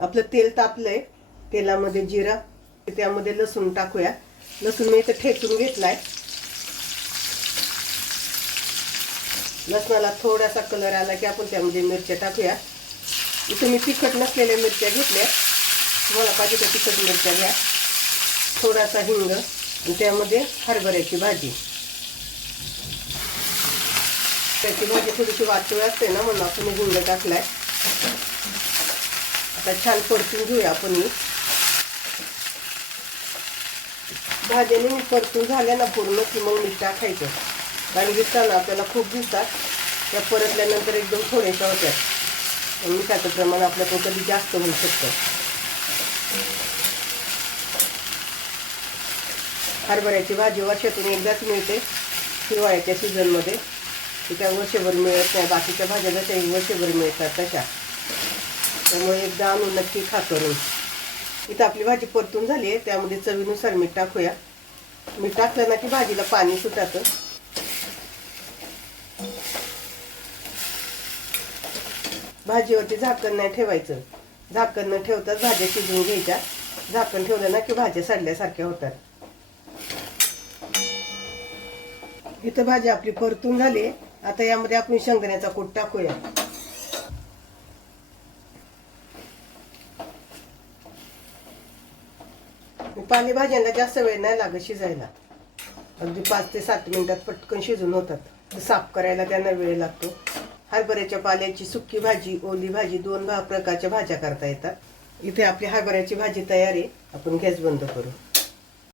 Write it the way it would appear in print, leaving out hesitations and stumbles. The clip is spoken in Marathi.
आपलं तेल तापलंय, तेलामध्ये जिरा, त्यामध्ये लसूण टाकूया। लसूण मी इथे ठेचून घेतलाय। लसणाला थोडासा कलर आला की आपण त्यामध्ये मिरच्या टाकूया। इथे मी तिखट नसलेल्या मिरच्या घेतल्या, तुम्हाला पाहिजे तर तिखट मिरच्या घ्या। थोडासा हिंग आणि त्यामध्ये हरभऱ्याची भाजी। त्याची भाजी थोडीशी वाटूळ असते ना, म्हणून आपण हिंग टाकलाय। आता छान परतून घेऊया आपण ही भाज्याने। मी परतून झाल्या ना पूर्ण की मग मीठ टाकायचं, कारण दिसताना आपल्याला खूप दिसतात, त्या परतल्यानंतर एकदम थोड्याशा होत्यात। मिठाचं प्रमाण आपल्याकडे कधी जास्त होऊ शकतं। हरभऱ्याची भाजी वर्षातून एकदाच मिळते, हिवाळ्याच्या सीझनमध्ये। ती काय वर्षभर मिळत नाही, बाकीच्या भाज्या जशा वर्षभर मिळतात तशा, त्यामुळे एकदा आणून नक्की खातो मी। इथं आपली भाजी परतून झाली आहे, त्यामध्ये चवीनुसार मीठ टाकूया। मीठ टाकलं ना की भाजीला पाणी सुटतं। भाजीवरती झाकण नाही ठेवायचं, झाकण न ठेवताच भाज्या शिजवून घ्यायच्या। झाकण ठेवलं ना की भाज्या सडल्यासारख्या होतात। इथं भाजी आपली परतून झाली। आता यामध्ये आपण शेंगदाण्याचा कूट टाकूया। पालेभाज्यांना जास्त वेळ नाही लागत शिजायला, अगदी 5 ते 7 मिनिटात पटकन शिजून होतात। साफ करायला त्यांना वेळ लागतो। हरभऱ्याच्या पाल्याची सुकी भाजी, ओली भाजी, 2 प्रकारच्या भाज्या करता येतात। इथे आपली हरभऱ्याची भाजी तयार आहे। आपण गॅस बंद करू।